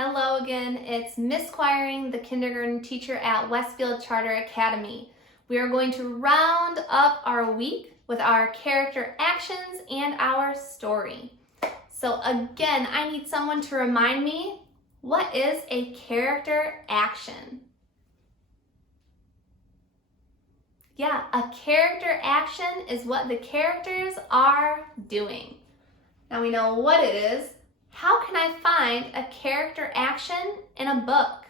Hello again, it's Miss Quiring, the kindergarten teacher at Westfield Charter Academy. We are going to round up our week with our character actions and our story. So again, I need someone to remind me, what is a character action? Yeah, a character action is what the characters are doing. Now we know what it is. How can I find a character action in a book?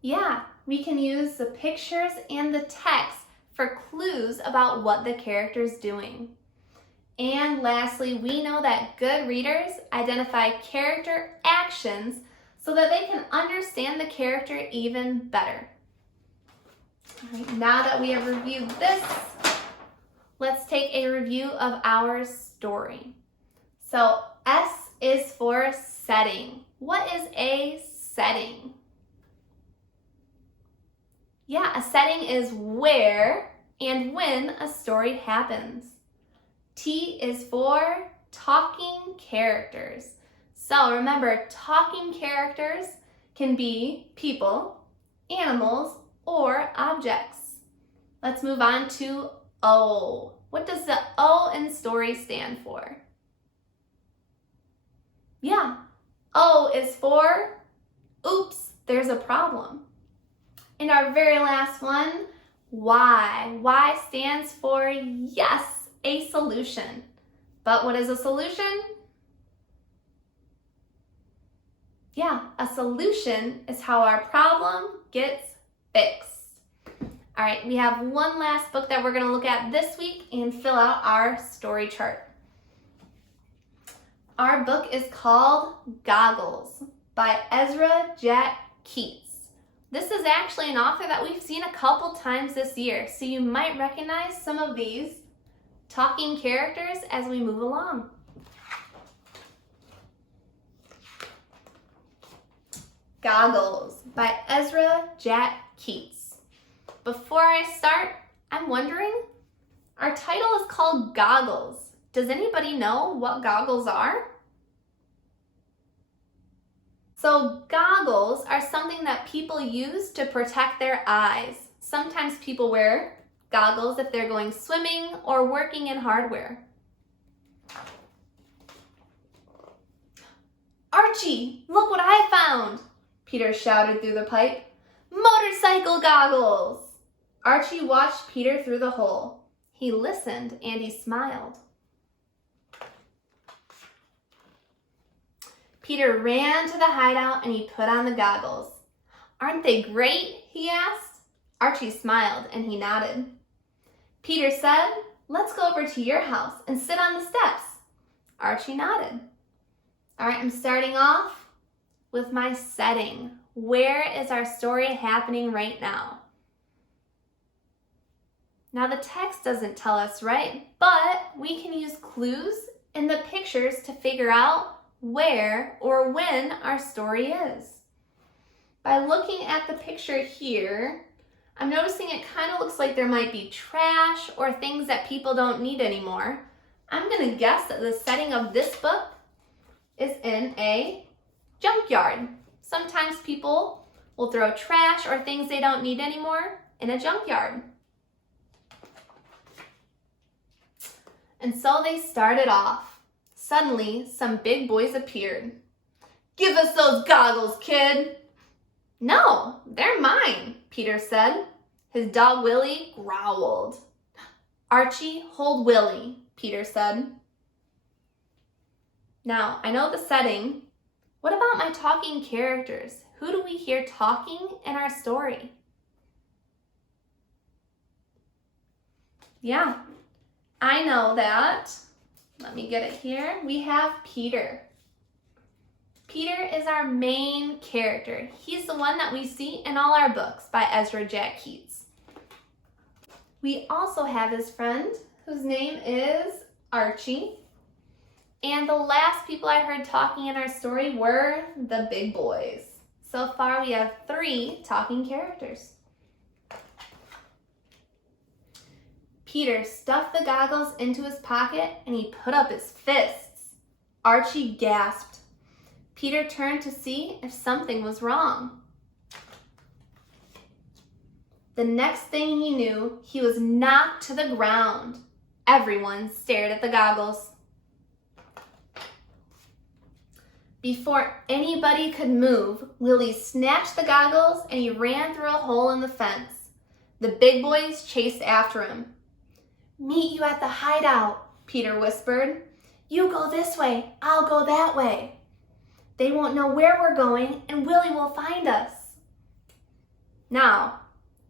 Yeah, we can use the pictures and the text for clues about what the character's doing. And lastly, we know that good readers identify character actions so that they can understand the character even better. All right, now that we have reviewed this, let's take a review of our story. So S is for setting. What is a setting? Yeah, a setting is where and when a story happens. T is for talking characters. So remember, talking characters can be people, animals, or objects. Let's move on to O. What does the O in story stand for? Yeah, O is for oops, there's a problem. And our very last one, Y. Y stands for yes, a solution. But what is a solution? Yeah, a solution is how our problem gets fixed. All right, we have one last book that we're going to look at this week and fill out our story chart. Our book is called Goggles by Ezra Keats. This is actually an author that we've seen a couple times this year, so you might recognize some of these talking characters as we move along. Goggles by Ezra Keats. Before I start, I'm wondering, our title is called Goggles. Does anybody know what goggles are? So goggles are something that people use to protect their eyes. Sometimes people wear goggles if they're going swimming or working in hardware. Archie, look what I found! Peter shouted through the pipe. Motorcycle goggles! Archie watched Peter through the hole. He listened and he smiled. Peter ran to the hideout and he put on the goggles. Aren't they great? He asked. Archie smiled and he nodded. Peter said, let's go over to your house and sit on the steps. Archie nodded. All right, I'm starting off with my setting. Where is our story happening right now? Now the text doesn't tell us, right? But we can use clues in the pictures to figure out where or when our story is. By looking at the picture here, I'm noticing it kind of looks like there might be trash or things that people don't need anymore. I'm going to guess that the setting of this book is in a junkyard. Sometimes people will throw trash or things they don't need anymore in a junkyard. And so they started off. Suddenly, some big boys appeared. Give us those goggles, kid. No, they're mine, Peter said. His dog Willie growled. Archie, hold Willie, Peter said. Now, I know the setting. What about my talking characters? Who do we hear talking in our story? Yeah, I know that. Let me get it here. We have Peter. Peter is our main character. He's the one that we see in all our books by Ezra Keats. We also have his friend, whose name is Archie. And the last people I heard talking in our story were the big boys. So far we have 3 talking characters. Peter stuffed the goggles into his pocket and he put up his fists. Archie gasped. Peter turned to see if something was wrong. The next thing he knew, he was knocked to the ground. Everyone stared at the goggles. Before anybody could move, Willie snatched the goggles and he ran through a hole in the fence. The big boys chased after him. "Meet you at the hideout," Peter whispered. "You go this way, I'll go that way. They won't know where we're going and Willie will find us." Now,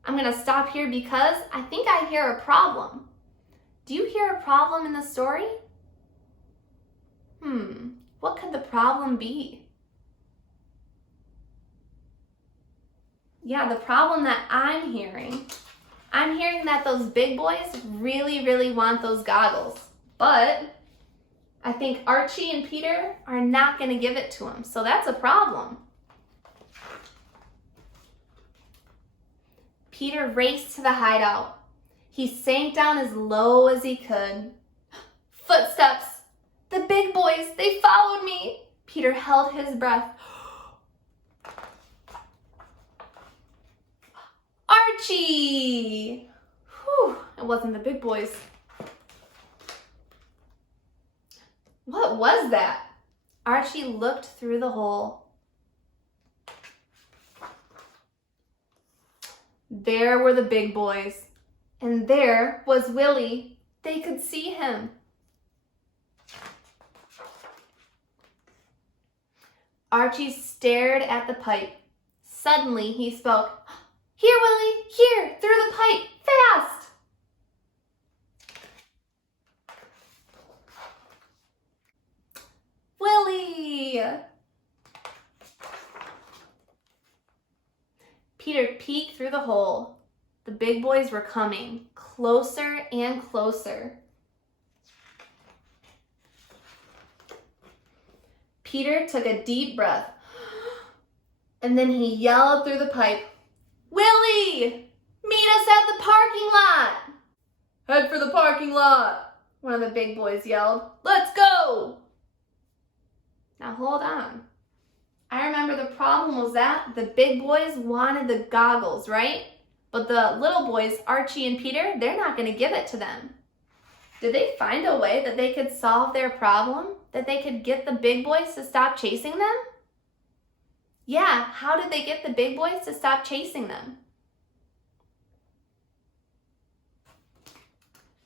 I'm going to stop here because I think I hear a problem. Do you hear a problem in the story? What could the problem be? Yeah, the problem that I'm hearing that those big boys really, really want those goggles. But I think Archie and Peter are not going to give it to him. So that's a problem. Peter raced to the hideout. He sank down as low as he could. Footsteps! The big boys, they followed me! Peter held his breath. Archie! Whew, it wasn't the big boys. What was that? Archie looked through the hole. There were the big boys. And there was Willie. They could see him. Archie stared at the pipe. Suddenly he spoke. "Here, Willie, here, through the pipe, fast!" Willie! Peter peeked through the hole. The big boys were coming, closer and closer. Peter took a deep breath, and then he yelled through the pipe, "Willie, meet us at the parking lot!" "Head for the parking lot," one of the big boys yelled. "Let's go!" Now hold on. I remember the problem was that the big boys wanted the goggles, right? But the little boys, Archie and Peter, they're not going to give it to them. Did they find a way that they could solve their problem? That they could get the big boys to stop chasing them? Yeah, how did they get the big boys to stop chasing them?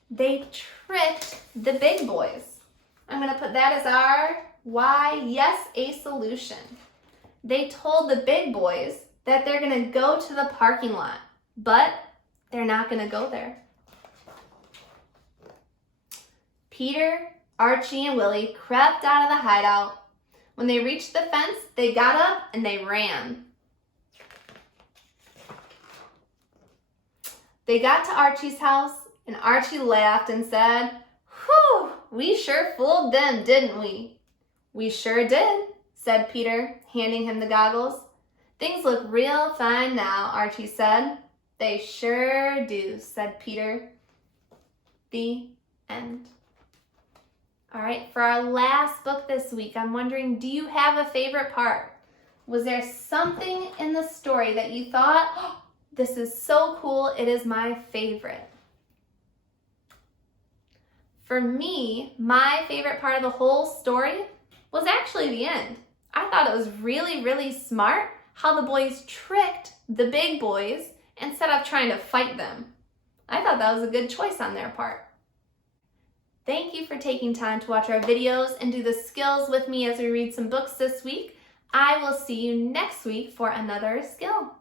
They tricked the big boys. I'm going to put that as our why, yes, a solution. They told the big boys that they're going to go to the parking lot, but they're not going to go there. Peter, Archie, and Willie crept out of the hideout. When they reached the fence, they got up and they ran. They got to Archie's house, and Archie laughed and said, "Whew, we sure fooled them, didn't we?" "We sure did," said Peter, handing him the goggles. "Things look real fine now," Archie said. "They sure do," said Peter. The end. All right, for our last book this week, I'm wondering, do you have a favorite part? Was there something in the story that you thought, "Oh, this is so cool, it is my favorite"? For me, my favorite part of the whole story was actually the end. I thought it was really, really smart how the boys tricked the big boys instead of trying to fight them. I thought that was a good choice on their part. Thank you for taking time to watch our videos and do the skills with me as we read some books this week. I will see you next week for another skill.